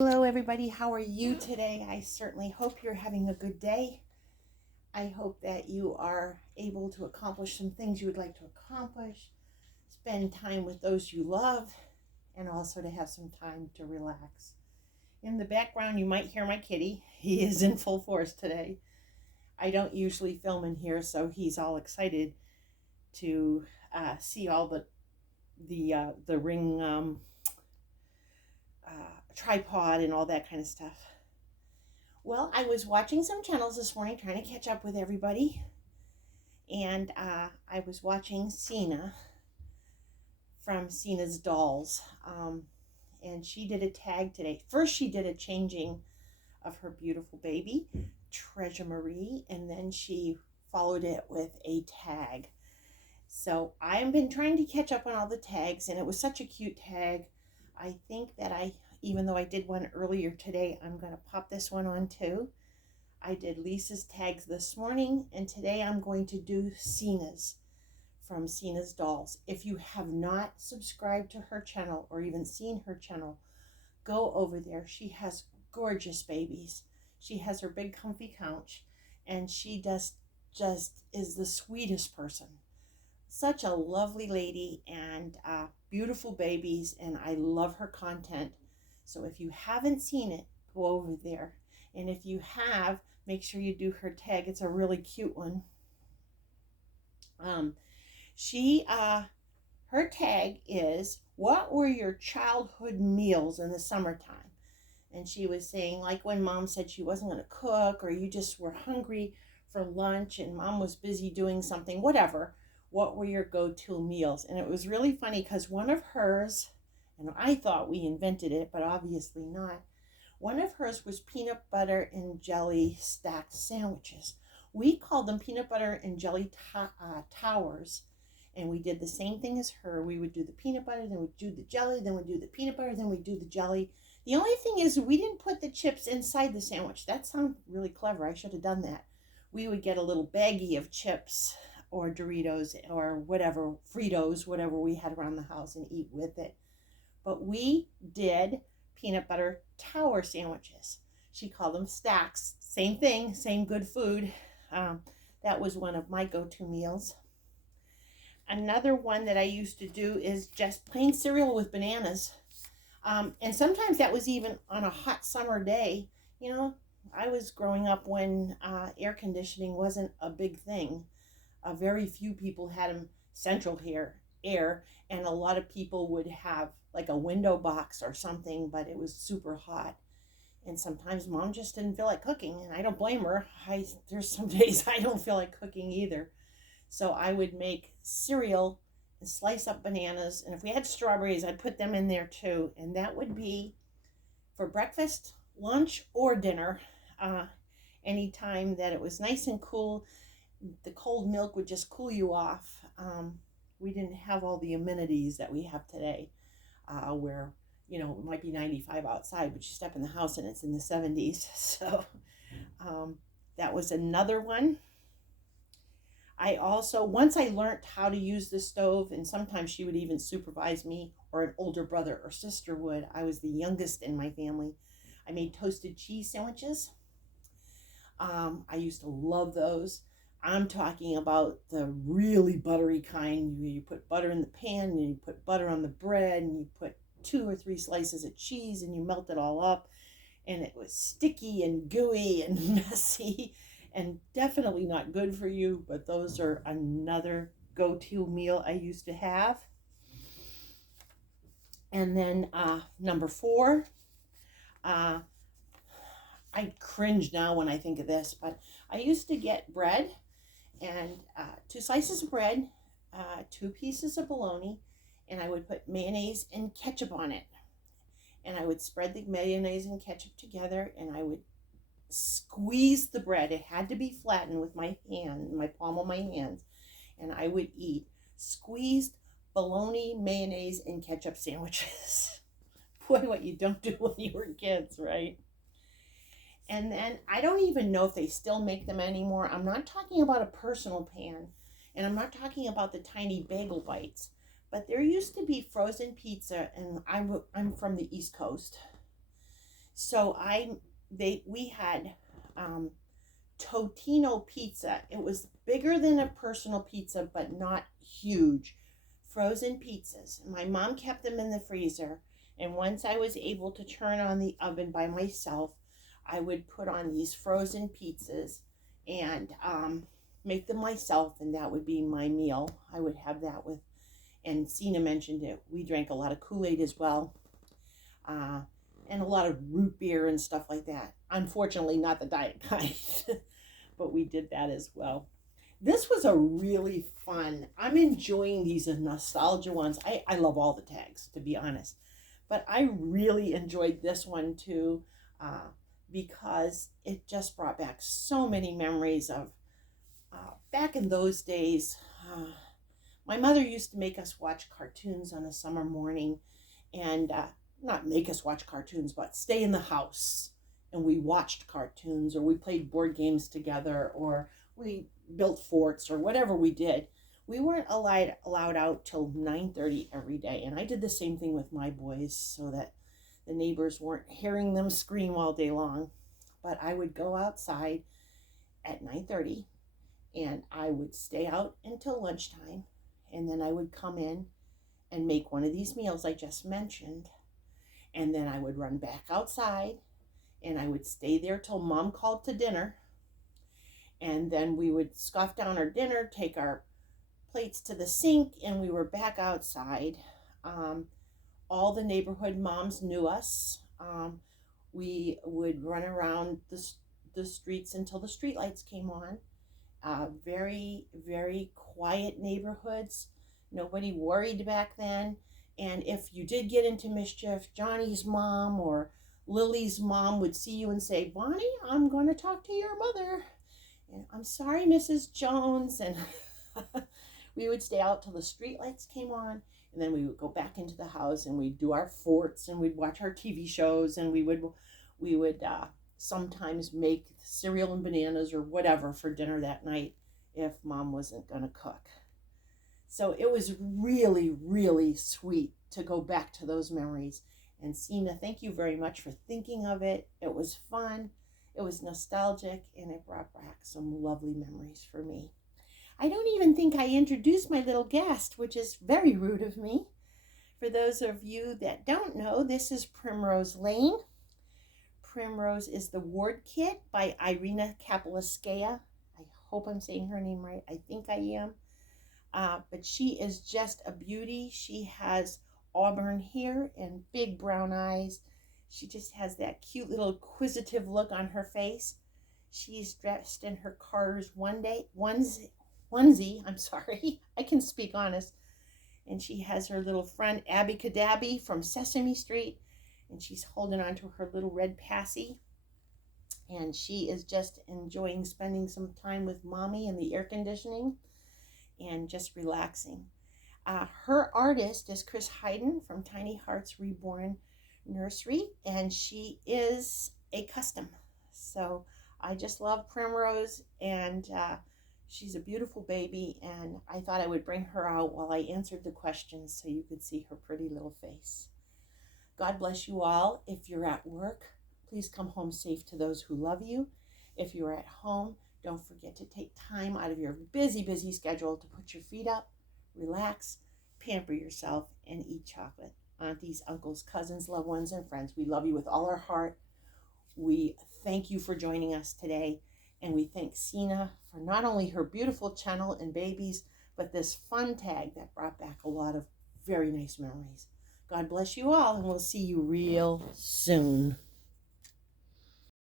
Hello everybody, how are you today? I certainly hope you're having a good day. I hope that you are able to accomplish some things you would like to accomplish, spend time with those you love, and also to have some time to relax. In the background, you might hear my kitty. He is in full force today. I don't usually film in here, so he's all excited to see all the ring tripod and all that kind of stuff. Well, I was watching some channels this morning trying to catch up with everybody, and I was watching Seena from Seena's Dolls, and she did a tag today. First, she did a changing of her beautiful baby, Treasure Marie, and then she followed it with a tag. So I've been trying to catch up on all the tags, and it was such a cute tag. I think that even though I did one earlier today, I'm going to pop this one on too. I did Lisa's tags this morning, and today I'm going to do Seena's from Seena's Dolls. If you have not subscribed to her channel or even seen her channel, go over there. She has gorgeous babies. She has her big comfy couch, and she just is the sweetest person. Such a lovely lady, and beautiful babies, and I love her content. So if you haven't seen it, go over there. And if you have, make sure you do her tag. It's a really cute one. Her tag is, what were your childhood meals in the summertime? And she was saying, like when mom said she wasn't going to cook, or you just were hungry for lunch and mom was busy doing something, whatever. What were your go-to meals? And it was really funny because one of hers, and I thought we invented it, but obviously not. One of hers was peanut butter and jelly stacked sandwiches. We called them peanut butter and jelly towers, and we did the same thing as her. We would do the peanut butter, then we'd do the jelly, then we'd do the peanut butter, then we'd do the jelly. The only thing is we didn't put the chips inside the sandwich. That sounds really clever. I should have done that. We would get a little baggie of chips or Doritos or whatever, Fritos, whatever we had around the house, and eat with it. But we did peanut butter tower sandwiches. She called them stacks. Same thing, same good food. That was one of my go-to meals. Another one that I used to do is just plain cereal with bananas. And sometimes that was even on a hot summer day. You know, I was growing up when air conditioning wasn't a big thing. Very few people had them central air, and a lot of people would have like a window box or something, but it was super hot. And sometimes mom just didn't feel like cooking, and I don't blame her. There's some days I don't feel like cooking either. So I would make cereal and slice up bananas, and if we had strawberries, I'd put them in there too. And that would be for breakfast, lunch, or dinner. Anytime that it was nice and cool, the cold milk would just cool you off. We didn't have all the amenities that we have today, where, you know, it might be 95 outside, but you step in the house and it's in the 70s. So that was another one. I also, once I learned how to use the stove, and sometimes she would even supervise me, or an older brother or sister would. I was the youngest in my family. I made toasted cheese sandwiches. I used to love those. I'm talking about the really buttery kind. You put butter in the pan, and you put butter on the bread, and you put 2 or 3 slices of cheese, and you melt it all up. And it was sticky and gooey and messy, and definitely not good for you, but those are another go-to meal I used to have. And then number 4, I cringe now when I think of this, but I used to get bread, and 2 slices of bread, 2 pieces of bologna, and I would put mayonnaise and ketchup on it. And I would spread the mayonnaise and ketchup together, and I would squeeze the bread. It had to be flattened with my hand, my palm of my hands, and I would eat squeezed bologna, mayonnaise, and ketchup sandwiches. Boy, what you don't do when you were kids, right? And then I don't even know if they still make them anymore. I'm not talking about a personal pan, and I'm not talking about the tiny bagel bites, but there used to be frozen pizza, and I'm from the East Coast. So we had Totino pizza. It was bigger than a personal pizza, but not huge. Frozen pizzas. My mom kept them in the freezer, and once I was able to turn on the oven by myself, I would put on these frozen pizzas and make them myself, and that would be my meal. I would have that with, and Seena mentioned it, we drank a lot of Kool-Aid as well, uh, and a lot of root beer and stuff like that. Unfortunately, not the diet kind, but we did that as well. This was a really fun. I'm enjoying these nostalgia ones. I love all the tags, to be honest, but I really enjoyed this one too, because it just brought back so many memories of back in those days. My mother used to make us watch cartoons on a summer morning, and not make us watch cartoons, but stay in the house. And we watched cartoons, or we played board games together, or we built forts, or whatever we did. We weren't allowed out till 9:30 every day. And I did the same thing with my boys so that the neighbors weren't hearing them scream all day long. But I would go outside at 9:30, and I would stay out until lunchtime. And then I would come in and make one of these meals I just mentioned. And then I would run back outside, and I would stay there till mom called to dinner. And then we would scoff down our dinner, take our plates to the sink, and we were back outside. All the neighborhood moms knew us. We would run around the streets until the streetlights came on. Very, very quiet neighborhoods. Nobody worried back then. And if you did get into mischief, Johnny's mom or Lily's mom would see you and say, "Bonnie, I'm going to talk to your mother. And I'm sorry, Mrs. Jones." And we would stay out till the streetlights came on. And then we would go back into the house, and we'd do our forts, and we'd watch our TV shows, and we would sometimes make cereal and bananas or whatever for dinner that night if mom wasn't going to cook. So it was really, really sweet to go back to those memories. And Seena, thank you very much for thinking of it. It was fun, it was nostalgic, and it brought back some lovely memories for me. I don't even think I introduced my little guest, which is very rude of me. For those of you that don't know, this is Primrose Lane. Primrose is the Ward Kit by Irina Kapeliskaya. I hope I'm saying her name right. I think I am. But she is just a beauty. She has auburn hair and big brown eyes. She just has that cute little inquisitive look on her face. She's dressed in her Carter's onesie. I'm sorry, I can speak honest. And she has her little friend Abby Cadabby from Sesame Street, and she's holding on to her little red passy. And she is just enjoying spending some time with mommy in the air conditioning and just relaxing. Her artist is Chris Hayden from Tiny Hearts Reborn Nursery, and she is a custom. So I just love Primrose, and she's a beautiful baby, and I thought I would bring her out while I answered the questions so you could see her pretty little face. God bless you all. If you're at work, please come home safe to those who love you. If you're at home, don't forget to take time out of your busy, busy schedule to put your feet up, relax, pamper yourself, and eat chocolate. Aunties, uncles, cousins, loved ones, and friends, we love you with all our heart. We thank you for joining us today, and we thank Seena for not only her beautiful channel and babies, but this fun tag that brought back a lot of very nice memories. God bless you all, and we'll see you real soon.